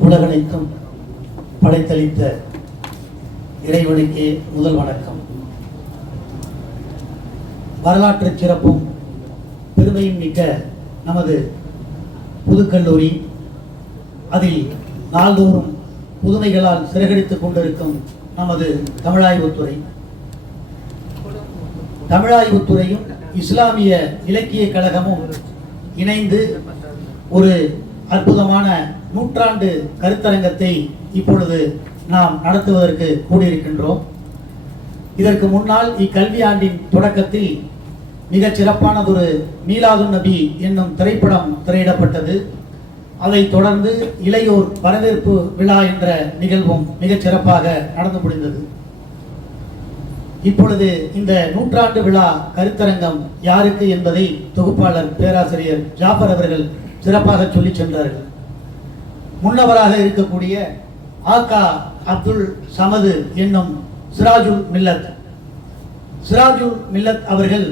உலகனைத்தும் படைத்தளித்த இறைவனுக்கே முதல் வணக்கம். வரலாற்று சிறப்பும் பெருமையும் மிக்க நமது புதுக்கல்லூரி, அதில் நாள்தோறும் புதுமைகளால் சிறகடித்துக் கொண்டிருக்கும் நமது தமிழாய்வுத்துறையும் இஸ்லாமிய இலக்கிய கழகமும் இணைந்து ஒரு அற்புதமான நூற்றாண்டு கருத்தரங்கத்தை இப்பொழுது நாம் நடத்துவதற்கு கூடியிருக்கின்றோம். இதற்கு முன்னால் இக்கல்வி ஆண்டின் தொடக்கத்தில் மிகச் சிறப்பானதொரு மீலாதுன் நபி என்னும் திரைப்படம் திரையிடப்பட்டது. அதைத் தொடர்ந்து இளையோர் வரவேற்பு விழா என்ற நிகழ்வும் மிகச் சிறப்பாக நடந்து முடிந்தது. இப்பொழுது இந்த நூற்றாண்டு விழா கருத்தரங்கம் யாருக்கு என்பதை தொகுப்பாளர் பேராசிரியர் ஜாஃபர் அவர்கள் சிறப்பாக சொல்லி சென்றார்கள். முன்னவராக இருக்கக்கூடிய ஆகா அப்துல் சமது என்னும் சிராஜுல் மில்லத் அவர்கள்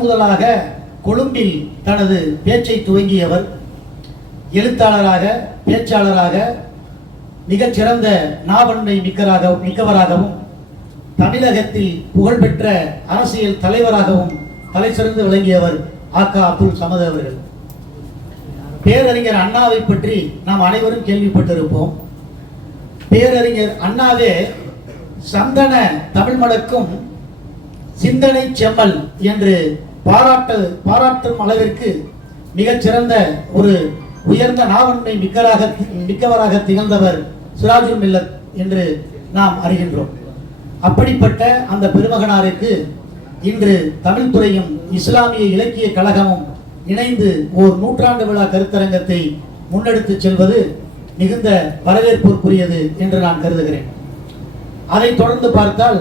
முதலாக கொழும்பில் தனது பேச்சை துவங்கியவர். எழுத்தாளராக, பேச்சாளராக, மிகச்சிறந்த நாவன்மை மிக்கவராகவும் தமிழகத்தில் புகழ்பெற்ற அரசியல் தலைவராகவும் தலை சிறந்து விளங்கியவர் ஆகா அப்துல் சமது அவர்கள். பேரறிஞர் அண்ணாவை பற்றி நாம் அனைவரும் கேள்விப்பட்டிருப்போம். பேரறிஞர் அண்ணாவே சந்தன தமிழ் மடக்கும் சிந்தனை செம்மல் என்று பாராட்டும் அளவிற்கு மிகச்சிறந்த ஒரு உயர்ந்த நாவன்மை மிக்கவராக திகழ்ந்தவர் சிராஜுல் மில்லத் என்று நாம் அறிகின்றோம். அப்படிப்பட்ட அந்த பெருமகனாருக்கு இன்று தமிழ்துறையும் இஸ்லாமிய இலக்கிய கழகமும் இணைந்து ஓர் நூற்றாண்டு விழா கருத்தரங்கத்தை முன்னெடுத்து செல்வது மிகுந்த வரவேற்புக்குரியது என்று நான் கருதுகிறேன். அதைத் தொடர்ந்து பார்த்தால்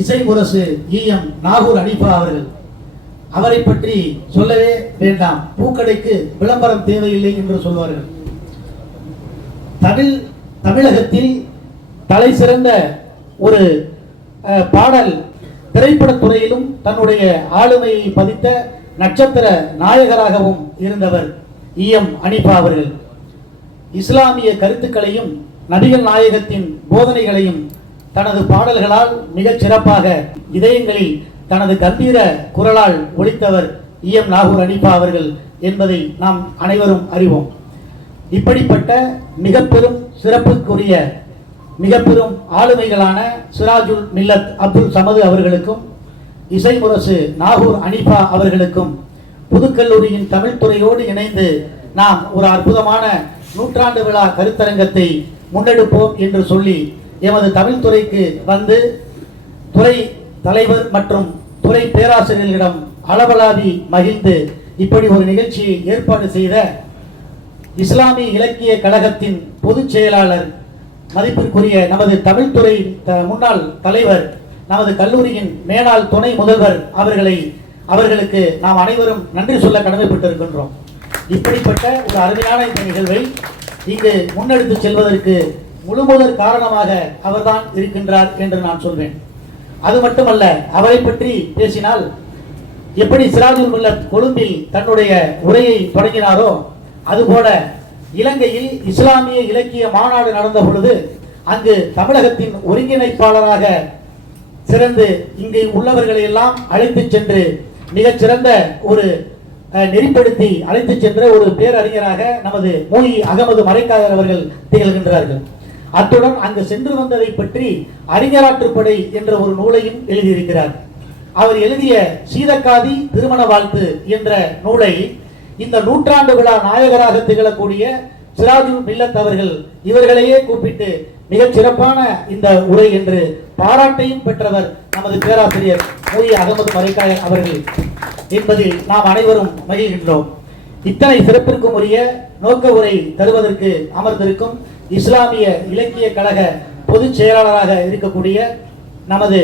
இசை முரசு EM நாகூர் அனிஃபா அவர்கள், அவரை பற்றி சொல்லவே வேண்டாம். பூக்கடைக்கு விளம்பரம் தேவையில்லை என்று சொல்வார்கள். தமிழகத்தில் தலை சிறந்த ஒரு பாடல் திரைப்படத் துறையிலும் தன்னுடைய ஆளுமையை பதித்த நட்சத்திர நாயகராகவும் இருந்தவர் EM அனிஃபா அவர்கள். இஸ்லாமிய கருத்துக்களையும் நபிகள் நாயகத்தின் போதனைகளையும் தனது பாடல்களால் மிகச் சிறப்பாக இதயங்களில் தனது கம்பீர குரலால் ஒலித்தவர் EM நாகூர் அனிஃபா அவர்கள் என்பதை நாம் அனைவரும் அறிவோம். இப்படிப்பட்ட மிக பெரும் சிறப்புக்குரிய மிக பெரும் ஆளுமைகளான சிராஜுல் மில்லத் அப்துல் சமது அவர்களுக்கும் இசை முரசு நாகூர் அனிஃபா அவர்களுக்கும் புதுக்கல்லூரியின் தமிழ்துறையோடு இணைந்து நாம் ஒரு அற்புதமான நூற்றாண்டு விழா கருத்தரங்கத்தை முன்னெடுப்போம் என்று சொல்லி எமது தமிழ்துறைக்கு வந்து துறை தலைவர் மற்றும் துறை பேராசிரியர்களிடம் அளவலாவி மகிழ்ந்து இப்படி ஒரு நிகழ்ச்சியை ஏற்பாடு செய்த இஸ்லாமிய இலக்கிய கழகத்தின் பொதுச் செயலாளர், மதிப்பிற்குரிய நமது தமிழ்துறை முன்னாள் தலைவர், நமது கல்லூரியின் மேலாள் துணை முதல்வர் அவர்களுக்கு நாம் அனைவரும் நன்றி சொல்ல கடமைப்பட்டிருக்கின்றோம். இப்படிப்பட்ட ஒரு அருமையான இந்த நிகழ்வை இங்கு முன்னெடுத்து செல்வதற்கு முழுமுதற் காரணமாக அவர்தான் இருக்கின்றார் என்று நான் சொல்வேன். அது மட்டுமல்ல, அவரை பற்றி பேசினால் எப்படி சிராஜுல் மில்லத் கொழும்பில் தன்னுடைய உரையை தொடங்கினாரோ அதுபோல இலங்கையில் இஸ்லாமிய இலக்கிய மாநாடு நடந்த பொழுது அங்கு தமிழகத்தின் ஒருங்கிணைப்பாளராக சிறந்து இங்கு உள்ளவர்களை எல்லாம் அழைத்து சென்று மிகச்சிறந்த ஒரு நெறிப்படுத்தி அழைத்து சென்ற ஒரு பேரறிஞராக நமது மூயி அகமது மரைக்காயர் அவர்கள் திகழ்கின்றார்கள். அத்துடன் அங்கு சென்று வந்ததை பற்றி அறிஞராற்றுப்படை என்ற ஒரு நூலையும் எழுதியிருக்கிறார். அவர் எழுதிய சீதக்காதி திருமண வாழ்த்து என்ற நூலை இந்த நூற்றாண்டு விழா நாயகராக திகழக்கூடிய சிராஜுல் மில்லத் அவர்கள் இவர்களையே கூப்பிட்டு மிகச் சிறப்பான இந்த உரை என்று பாராட்டையும் பெற்றவர் நமது பேராசிரியர் மூயி அகமது மரைக்காயர் அவர்கள் என்பதில் நாம் அனைவரும் மகிழ்கின்றோம். இத்தனை சிறப்பிற்கும் உரிய நோக்க உரை தருவதற்கு அமர்ந்திருக்கும் இஸ்லாமிய இலக்கிய கழக பொதுச் செயலாளராக இருக்கக்கூடிய நமது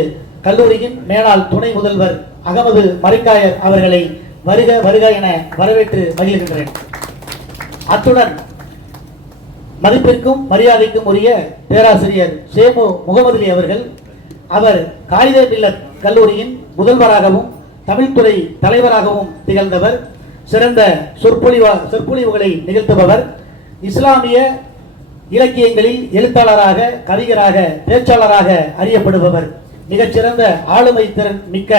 கல்லூரியின் மேலாள் துணை முதல்வர் அகமது மரைக்காயர் அவர்களை வருக வருக என வரவேற்று மகிழ்கின்றேன். அத்துடன் மதிப்பிற்கும் மரியாதைக்கும் உரிய பேராசிரியர் சேமு முகமது அலி அவர்கள், அவர் காயிதே மில்லத் கல்லூரியின் முதல்வராகவும் தமிழ்துறை தலைவராகவும் திகழ்ந்தவர். சிறந்த சொற்பொழிவுகளை நிகழ்த்துபவர். இஸ்லாமிய இலக்கியங்களில் எழுத்தாளராக, கவிஞராக, பேச்சாளராக அறியப்படுபவர். மிகச்சிறந்த ஆளுமை திறன் மிக்க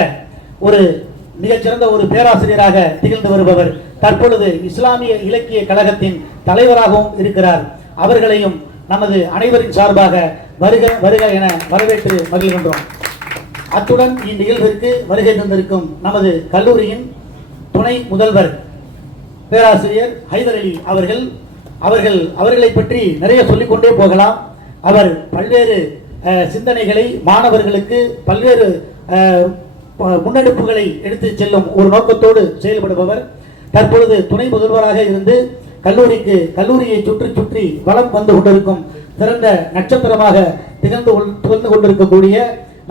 மிகச்சிறந்த ஒரு பேராசிரியராக திகழ்ந்து வருபவர். தற்பொழுது இஸ்லாமிய இலக்கிய கழகத்தின் தலைவராகவும் இருக்கிறார். அவர்களையும் நமது அனைவரின் சார்பாக வருக வருக என வரவேற்று மகிழ்கின்றோம். அத்துடன் இந்நிகழ்விற்கு வருகை தந்திருக்கும் நமது கல்லூரியின் துணை முதல்வர் பேராசிரியர் ஹைதர் அலி அவர்களை பற்றி நிறைய சொல்லிக்கொண்டே போகலாம். அவர் பல்வேறு சிந்தனைகளை மாணவர்களுக்கு பல்வேறு முன்னெடுப்புகளை எடுத்து செல்லும் ஒரு நோக்கத்தோடு செயல்படுபவர். தற்பொழுது துணை முதல்வராக இருந்து கல்லூரியை சுற்றி வலம் வந்து கொண்டிருக்கும் சிறந்த நட்சத்திரமாக திகழ்ந்து கொண்டிருக்கக்கூடிய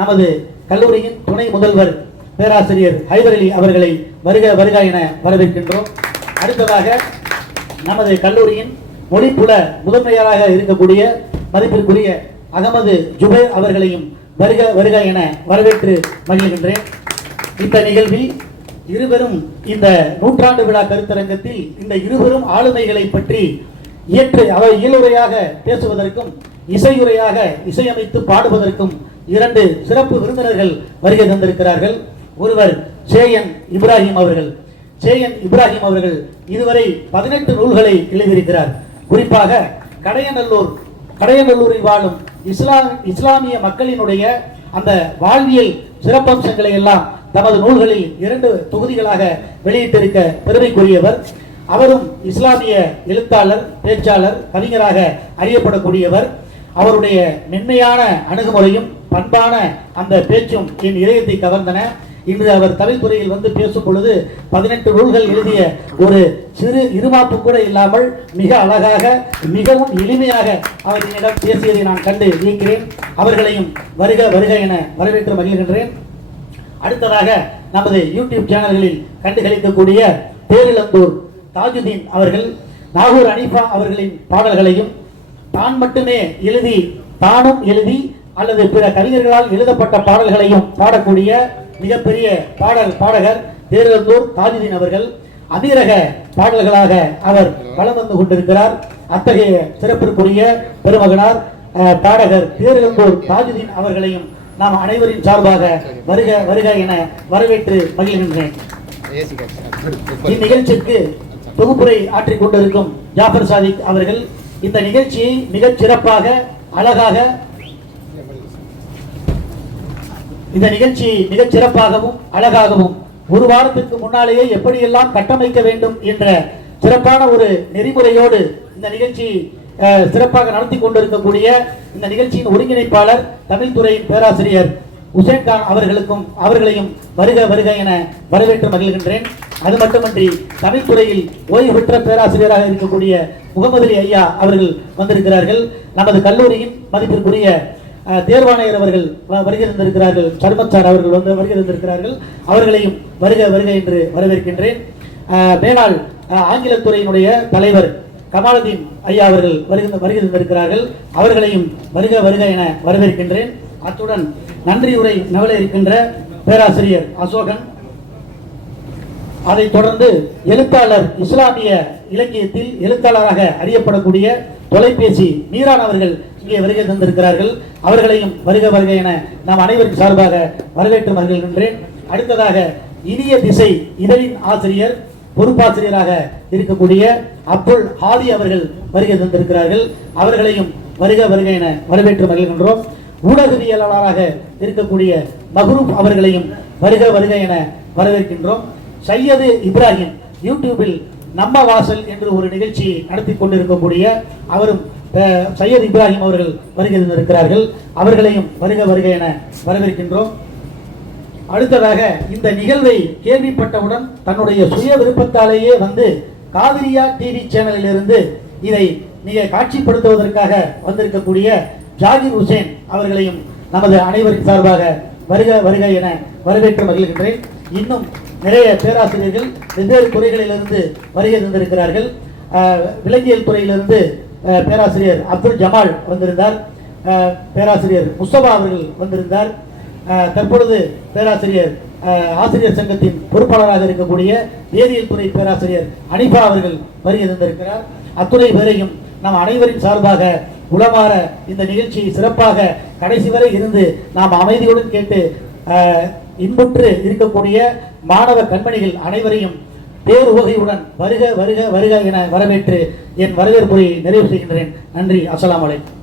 நமது கல்லூரியின் துணை முதல்வர் பேராசிரியர் ஹைதர் அலி அவர்களை வருக வருக என வரவேற்கின்றோம். அடுத்ததாக நமது கல்லூரியின் மொழிப்புல முதன்மையாளராக இருக்கக்கூடிய மதிப்பிற்குரிய அகமது ஜுபைர் அவர்களையும் வருக வருக என வரவேற்று மகிழ்கின்றேன். இந்த நிகழ்வில் இருவரும் இந்த நூற்றாண்டு விழா கருத்தரங்கத்தில் இந்த இருவரும் ஆளுமைகளை பற்றி இயலுரையாக பேசுவதற்கும் இசையுரையாக இசையமைத்து பாடுவதற்கும் 2 சிறப்பு விருந்தினர்கள் வருகை தந்திருக்கிறார்கள். ஒருவர் சேயன் இப்ராஹிம் அவர்கள் இதுவரை 18 நூல்களை எழுதியிருக்கிறார். குறிப்பாக கடையநல்லூரில் வாழும் இஸ்லாமிய மக்களினுடைய அந்த வாழ்வியல் சிறப்பம்சங்களை எல்லாம் தமது நூல்களில் 2 தொகுதிகளாக வெளியிட்டிருக்க பெருமைக்குரியவர். அவரும் இஸ்லாமிய எழுத்தாளர், பேச்சாளர், கவிஞராக அறியப்படக்கூடியவர். அவருடைய மென்மையான அணுகுமுறையும் பண்பான அந்த பேச்சும் என் இதயத்தை கவர்ந்தன. இன்று அவர் தமிழ் துறையில் வந்து பேசும் பொழுது 18 நூல்கள் எழுதிய ஒரு சிறு இருமாப்பு கூட இல்லாமல் மிக அழகாக மிகவும் எளிமையாக அவர் என்னிடம் பேசியதை நான் கண்டு வியக்கிறேன். அவர்களையும் வருக வருக என வரவேற்று மகிழ்கின்றேன். அடுத்ததாக நமது யூடியூப் சேனல்களில் கண்டுகளிக்கக்கூடிய பேரிழந்தூர் தாஜுதீன் அவர்கள் நாகூர் அனிஃபா அவர்களின் பாடல்களையும் தானும் எழுதி அல்லது பிற கவிஞர்களால் எழுதப்பட்ட பாடல்களையும் பாடக்கூடிய மிகப்பெரிய பாடகர் பேரிழந்தூர் தாஜுதீன் அவர்கள். அமீரக பாடல்களாக அவர் வலம் வந்து கொண்டிருக்கிறார். அத்தகைய சிறப்பிற்குரிய பெருமகனார் பாடகர் பேரிழந்தூர் தாஜுதீன் அவர்களையும் நாம் அனைவரின் சார்பாக வருக வருக என வரவேற்று மகிழ்கின்றேன். இந்நிகழ்ச்சிக்கு தொகுப்புரை ஆற்றிக் கொண்டிருக்கும் ஜாஃபர் சாதிக் அவர்கள் இந்த நிகழ்ச்சியை மிகச் சிறப்பாக மிகச் சிறப்பாகவும் அழகாகவும் ஒரு வாரத்திற்கு முன்னாலேயே எப்படியெல்லாம் கட்டமைக்க வேண்டும் என்ற சிறப்பான ஒரு நெறிமுறையோடு இந்த நிகழ்ச்சி சிறப்பாக நடத்தி கொண்டிருக்கக்கூடிய இந்த நிகழ்ச்சியின் ஒருங்கிணைப்பாளர் தமிழ் துறையின் பேராசிரியர் உசேன் கான் அவர்களையும் வருக வருக என வரவேற்று மகிழ்கின்றேன். அது மட்டுமன்றி தமிழ் துறையில் ஓய்வு பெற்ற பேராசிரியராக இருக்கக்கூடிய முகமது அலி ஐயா அவர்கள் வந்திருக்கிறார்கள். நமது கல்லூரியின் மதிப்பிற்குரிய தேர்வாணையர் அவர்கள் வருகை தந்திருக்கிறார்கள். சர்மத் சார் அவர்கள் வருகை தந்திருக்கிறார்கள். அவர்களையும் வருக வருக என்று வரவேற்கின்றேன். மேலாள் ஆங்கிலத்துறையினுடைய தலைவர் கமாலுதீன் ஐயா அவர்கள் வருகை தந்திருக்கிறார்கள். அவர்களையும் வருக வருக என வரவேற்கின்றேன். அத்துடன் நன்றி உரை நவல இருக்கின்ற பேராசிரியர் அசோகன், அதைத் தொடர்ந்து எழுத்தாளர், இஸ்லாமிய இலக்கியத்தில் எழுத்தாளராக அறியப்படக்கூடிய தொலைபேசி மீரான் அவர்கள் இங்கே வருகை தந்திருக்கிறார்கள். அவர்களையும் வருக வருக என நாம் அனைவரின் சார்பாக வரவேற்று மகிழ்கின்றேன். அடுத்ததாக இனிய திசை இதழின் ஆசிரியர், பொறுப்பாசிரியராக இருக்கக்கூடிய அப்துல் ஹாதி அவர்கள் வருகை தந்திருக்கிறார்கள். அவர்களையும் வருக வருக என வரவேற்று மகிழ்கின்றோம். ஊடகவியலாளராக இருக்கக்கூடிய மஹ்ரூப் அவர்களையும் வருக வருக என வரவேற்கின்றோம். சையது இப்ராஹிம் யூடியூபில் நம்ம வாசல் என்று ஒரு நிகழ்ச்சியை நடத்தி கொண்டிருக்கக்கூடிய அவரும் சையது இப்ராஹிம் அவர்கள் வருகை தந்திருக்கிறார்கள். அவர்களையும் வருக வருக என வரவேற்கின்றோம். அடுத்ததாக இந்த நிகழ்வை கேள்விப்பட்டவுடன் தன்னுடைய சுய விருப்பத்தாலேயே வந்து காதிரியா டிவி சேனலில் இருந்து இதை காட்சிப்படுத்துவதற்காக வந்திருக்கக்கூடிய ஜாகிர் ஹுசேன் அவர்களையும் நமது அனைவரின் சார்பாக வருக வருக என வரவேற்று மகிழ்கின்றேன். இன்னும் நிறைய பேராசிரியர்கள் வெவ்வேறு துறைகளிலிருந்து வருகை தந்திருக்கிறார்கள். விலங்கியல் துறையிலிருந்து பேராசிரியர் அப்துல் ஜமால் வந்திருந்தார். பேராசிரியர் முஸ்தபா அவர்கள் வந்திருந்தார். தற்பொழுது பேராசிரியர் ஆசிரியர் சங்கத்தின் பொறுப்பாளராக இருக்கக்கூடிய வேதியியல் துறை பேராசிரியர் அனிஃபா அவர்கள் வருகை தந்திருக்கிறார். அத்துணை பேரையும் நம் அனைவரின் சார்பாக உளமாற இந்த நிகழ்ச்சியை சிறப்பாக கடைசி வரை இருந்து நாம் அமைதியுடன் கேட்டு இன்புற்று இருக்கக்கூடிய மாணவ கண்மணிகள் அனைவரையும் பேருவகையுடன் வருக வருக வருக என வரவேற்று என் வரவேற்புரை நிறைவு செய்கின்றேன். நன்றி. அஸ்ஸலாமு அலைக்கும்.